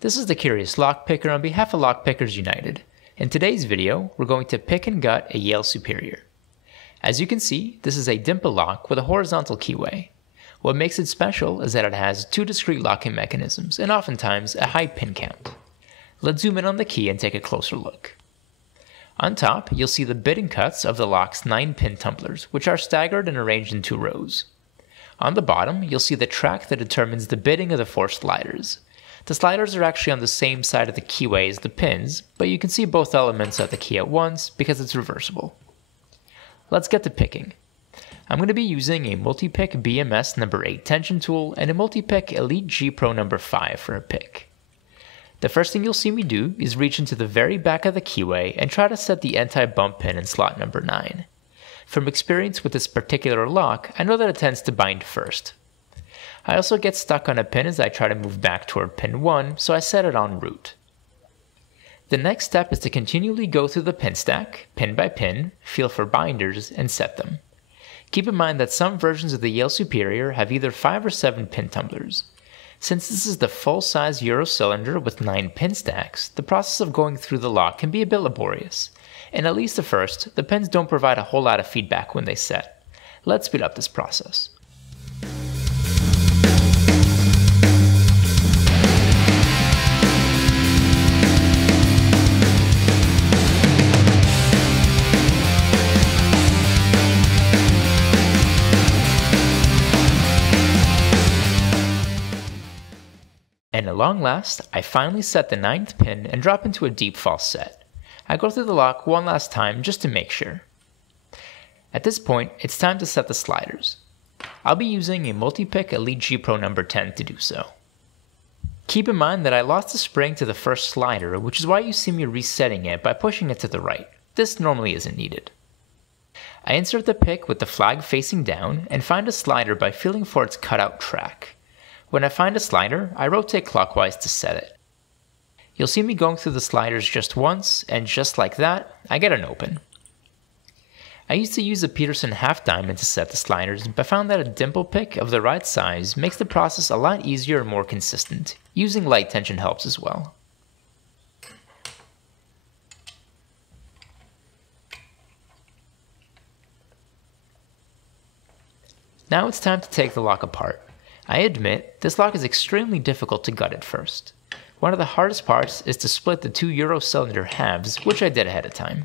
This is the Curious Lockpicker on behalf of Lockpickers United. In today's video, we're going to pick and gut a Yale Superior. As you can see, this is a dimple lock with a horizontal keyway. What makes it special is that it has two discrete locking mechanisms and oftentimes a high pin count. Let's zoom in on the key and take a closer look. On top, you'll see the bit and cuts of the lock's 9 pin tumblers, which are staggered and arranged in 2 rows. On the bottom, you'll see the track that determines the bitting of the 4 sliders. The sliders are actually on the same side of the keyway as the pins, but you can see both elements of the key at once because it's reversible. Let's get to picking. I'm going to be using a multi-pick BMS number 8 tension tool and a multi-pick Elite G Pro number 5 for a pick. The first thing you'll see me do is reach into the very back of the keyway and try to set the anti-bump pin in slot number 9. From experience with this particular lock, I know that it tends to bind first. I also get stuck on a pin as I try to move back toward pin 1, so I set it en route. The next step is to continually go through the pin stack, pin by pin, feel for binders, and set them. Keep in mind that some versions of the Yale Superior have either 5 or 7 pin tumblers. Since this is the full-size Euro cylinder with 9 pin stacks, the process of going through the lock can be a bit laborious, and at least at first, the pins don't provide a whole lot of feedback when they set. Let's speed up this process. And at long last, I finally set the 9th pin and drop into a deep false set. I go through the lock one last time just to make sure. At this point, it's time to set the sliders. I'll be using a multi-pick Elite G Pro number 10 to do so. Keep in mind that I lost the spring to the first slider, which is why you see me resetting it by pushing it to the right. This normally isn't needed. I insert the pick with the flag facing down and find a slider by feeling for its cutout track. When I find a slider, I rotate clockwise to set it. You'll see me going through the sliders just once, and just like that, I get an open. I used to use a Peterson half diamond to set the sliders, but found that a dimple pick of the right size makes the process a lot easier and more consistent. Using light tension helps as well. Now it's time to take the lock apart. I admit, this lock is extremely difficult to gut at first. One of the hardest parts is to split the 2 Euro cylinder halves, which I did ahead of time.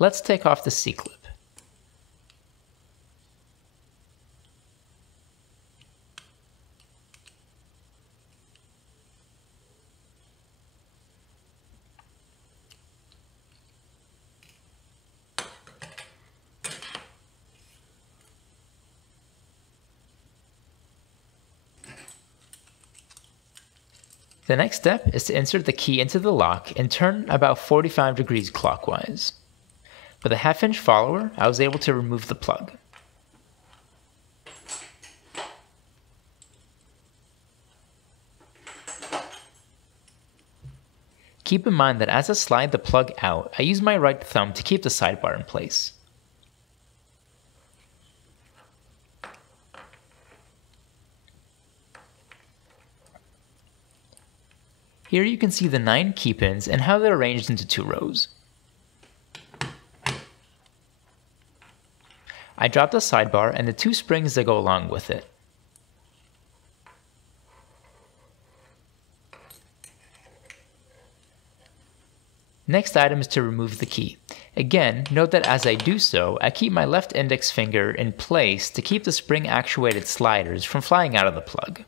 Let's take off the C-clip. The next step is to insert the key into the lock and turn about 45 degrees clockwise. With a 1/2 inch follower, I was able to remove the plug. Keep in mind that as I slide the plug out, I use my right thumb to keep the sidebar in place. Here you can see the 9 key pins and how they're arranged into 2 rows. I drop the sidebar and the 2 springs that go along with it. Next item is to remove the key. Again, note that as I do so, I keep my left index finger in place to keep the spring-actuated sliders from flying out of the plug.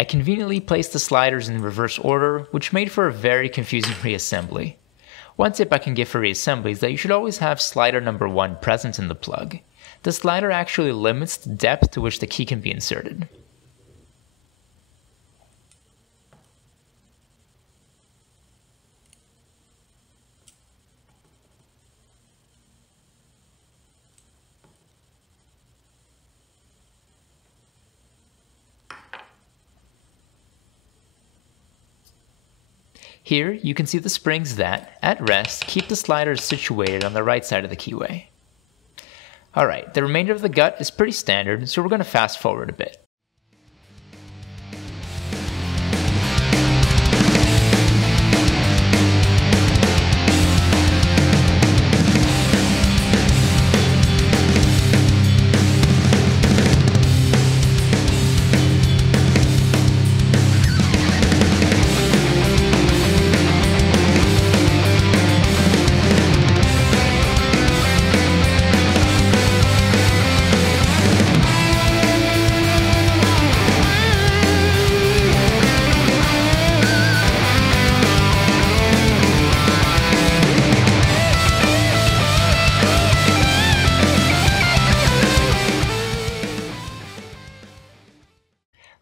I conveniently placed the sliders in reverse order, which made for a very confusing reassembly. One tip I can give for reassembly is that you should always have slider number 1 present in the plug. The slider actually limits the depth to which the key can be inserted. Here, you can see the springs that, at rest, keep the sliders situated on the right side of the keyway. Alright, the remainder of the gut is pretty standard, so we're going to fast forward a bit.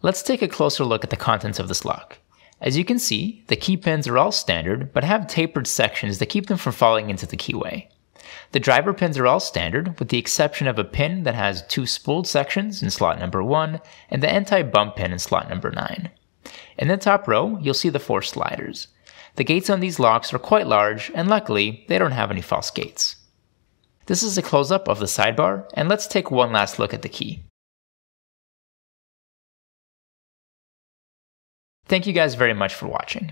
Let's take a closer look at the contents of this lock. As you can see, the key pins are all standard, but have tapered sections that keep them from falling into the keyway. The driver pins are all standard, with the exception of a pin that has 2 spooled sections in slot number 1, and the anti-bump pin in slot number 9. In the top row, you'll see the 4 sliders. The gates on these locks are quite large, and luckily, they don't have any false gates. This is a close-up of the sidebar, and let's take one last look at the key. Thank you guys very much for watching.